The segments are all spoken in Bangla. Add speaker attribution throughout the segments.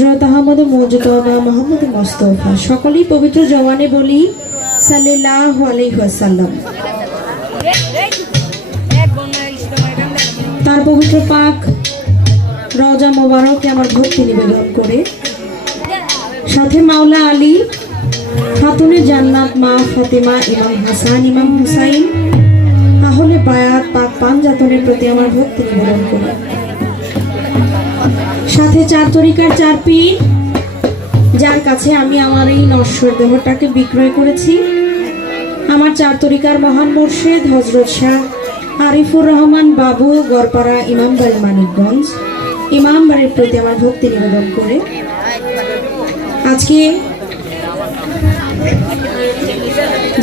Speaker 1: হজরত আহমদ মৌজুদা মোহাম্মদ মোস্তফা সকলেই পবিত্র জওয়ানে বলি সাল্লাহ তার পবিত্র পাক রজা মোবারকে আমার ভক্তি নিবেদন করে। সাথে মাওলা আলী, খাতুনে জান্নাত মা ফাতেমা ইমাম হাসান, ইমাম হুসাইন তাহলে বায়াত পাক পাঞ্জাতনের প্রতি আমার ভক্তি নিবেদন করে। সাথে চার তরিকার চার পীর। যার কাছে আমি আমার এই নশ্বর দেহটাকে বিক্রয় করেছি। আমার চার তরিকার মহান মুর্শেদ হজরত শাহ আরিফুর রহমান বাবু গড়পাড়া ইমামবাড়ি মানিকগঞ্জ। ইমামবাড়ির প্রতি আমার ভক্তি নিবেদন করে। আজকে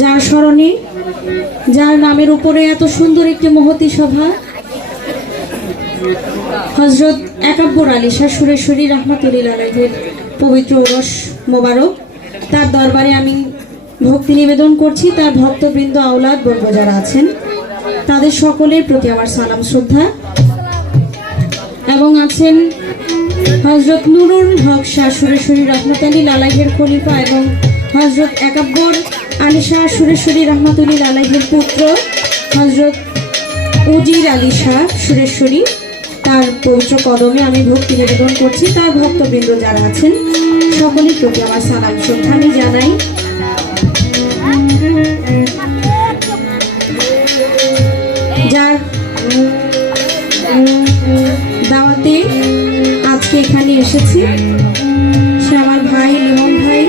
Speaker 1: যার স্মরণে, যার নামের উপরে এত সুন্দর একটি মহতি সভা হজরত একাব্বর আলী শাহ সুরেশ্বরী রহমাতুল্লিল আলহের পবিত্র ওরস মোবারক। তার দরবারে আমি ভক্তি নিবেদন করছি। তার ভক্তবৃন্দ, আওলাদ বর্গ যারা আছেন, তাদের সকলের প্রতি আমার সালাম, শ্রদ্ধা। এবং আছেন হজরত নুরুল হক শাহ সুরেশ্বরী রহমত আলী লালাইহের খলিফা এবং হজরত একাব্বর আলী শাহ সুরেশ্বরী রহমতুল্লিল আলাইহের পুত্র হজরত উজির আলী শাহ সুরেশ্বরী। তার পবিত্র কদমে আমি ভক্তি নিবেদন করছি। তার ভক্তবৃন্দ যারা আছেন, সকলের প্রতি আমার সালাম শ্রদ্ধা আমি জানাই। যার দাওয়াতে আজকে এখানে এসেছি, সে আমার ভাই লিমন ভাই,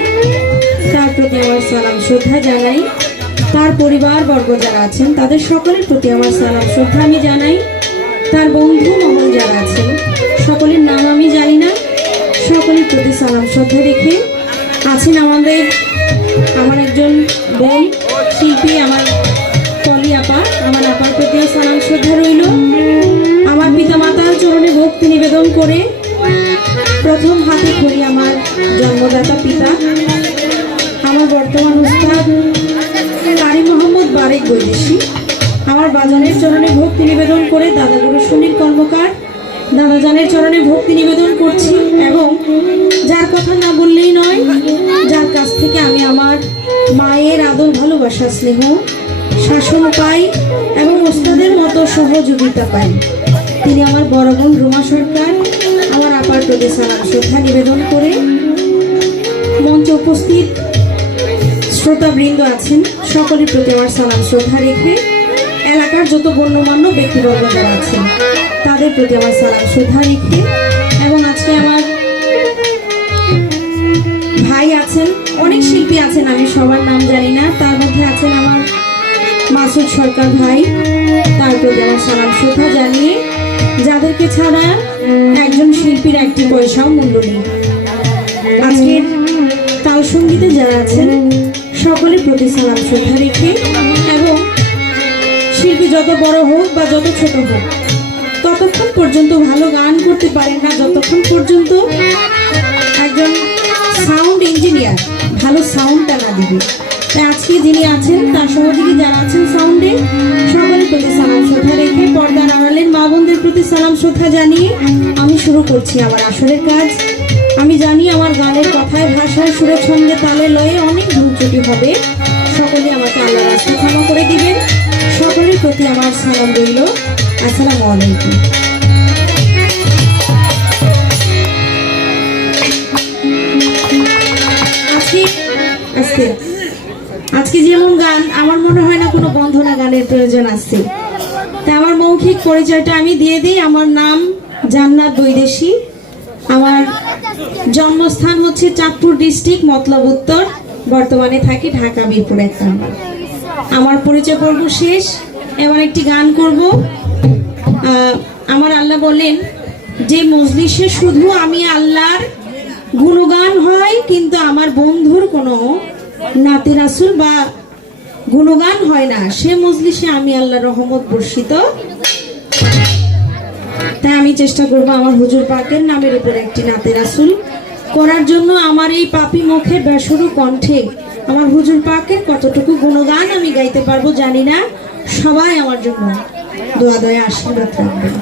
Speaker 1: তার প্রতি আমার সালাম শ্রদ্ধা জানাই। তার পরিবার বর্গ যারা আছেন, তাদের সকলের প্রতি আমার সালাম শ্রদ্ধা আমি জানাই। তার বন্ধু মহল যারা আছেন সকলের নাম আমি জানি না, সকলের প্রতি সালাম, শ্রদ্ধা রেখে আছেন আমাদের আমার একজন বোন, শিল্পী, আমার পলি আপা, আমার আপার প্রতিও সালাম, শ্রদ্ধা রইল। আমার পিতা মাতার চরণে ভক্তি নিবেদন করে প্রথম হাতে খড়ি আমার জন্মদাতা পিতা। আমার বর্তমান উস্তাদ কারি মোহাম্মদ বারেক বৈদেশি। আমার বাজানের চরণে ভক্তি নিবেদন করে দাদা সুনীল কর্মকার দাদাজানের চরণে ভক্তি নিবেদন করছি এবং যার কথা না বললেই নয়, যার কাছ থেকে আমি আমার মায়ের আদর, ভালোবাসা, স্নেহ, শাসন পাই এবং ওস্তাদের মতো সহযোগিতা পাই। তিনি আমার বড় বোন রুমা সরকার, আমার আপার প্রতি সালাম শ্রদ্ধা নিবেদন করে মঞ্চে উপস্থিত শ্রোতাবৃন্দ আছেন, সকলের প্রতি আমার সালাম শ্রদ্ধা রেখে এলাকার যত গণ্যমান্য ব্যক্তিবর্গ যারা আছেন, তাদের প্রতি আমার সালাম শ্রদ্ধা রেখে এবং আজকে আমার ভাই আছেন, অনেক শিল্পী আছেন, আমি সবার নাম জানি না, তার মধ্যে আছেন আমার মাসুদ সরকার ভাই। তার প্রতি আমার সালাম শ্রদ্ধা জানিয়ে যাদেরকে ছাড়া একজন শিল্পীর একটি পয়সাও মূল্য নেই। আজকের তাল সঙ্গীতে যারা আছেন, সকলের প্রতি সালাম শ্রদ্ধা রেখে এবং শিল্পী যত বড় হোক বা যত ছোট হোক, ততক্ষণ পর্যন্ত ভালো গান করতে পারেন না, যতক্ষণ পর্যন্ত একজন সাউন্ড ইঞ্জিনিয়ার ভালো সাউন্ডটা না দিবে। তাই আজকে যিনি আছেন, তার সহযোগী যারা আছেন সাউন্ডে সকলের প্রতি সালাম, শ্রদ্ধা রেখে পর্দার আড়ালের মা বোনদের প্রতি সালাম, শ্রদ্ধা জানিয়ে আমি শুরু করছি আমার আসরের কাজ। আমি জানি আমার গানের কথায়, ভাষায় সুরে ছন্দে তালে, লয়ে অনেক ভুল হবে। সকলে আমাকে আল্লাহ রাস্তা ক্ষমা করে দিবেন। প্রতি আমার সালাম রইল। আসসালামু আলাইকুম। আজকে যেমন গান, আমার মনে হয় না কোনো বন্ধনা গানের প্রয়োজন আছে। তা আমার মৌখিক পরিচয়টা আমি দিয়ে দিই। আমার নাম জান্নাত বৈদেশী। আমার জন্মস্থান হচ্ছে চাঁদপুর ডিস্ট্রিক্ট, মতলব উত্তর। বর্তমানে থাকি ঢাকা বীরপুর এক আমার পরিচয় পর্ব শেষ। এবার একটি গান করব। আমার আল্লাহ বলেন যে মজলিসে শুধু আমি আল্লাহর গুণগান হয়, কিন্তু আমার বন্ধুর কোনো নাতি রাসুল বা গুণগান হয় না। সে মজলিসে আমি আল্লাহ রহমত বর্ষিত। তাই আমি চেষ্টা করব আমার হুজুর পাকের নামের উপরে একটি নাতে রাসুল করার জন্য। আমার এই পাপি মুখে বেসরু কণ্ঠে আমার হুজুর পাকের কতটুকু গুণগান আমি গাইতে পারব জানি না। সবাই আমার জন্য দোয়া দয়া আশীর্বাদ রাখবেন।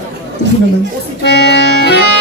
Speaker 1: ধন্যবাদ।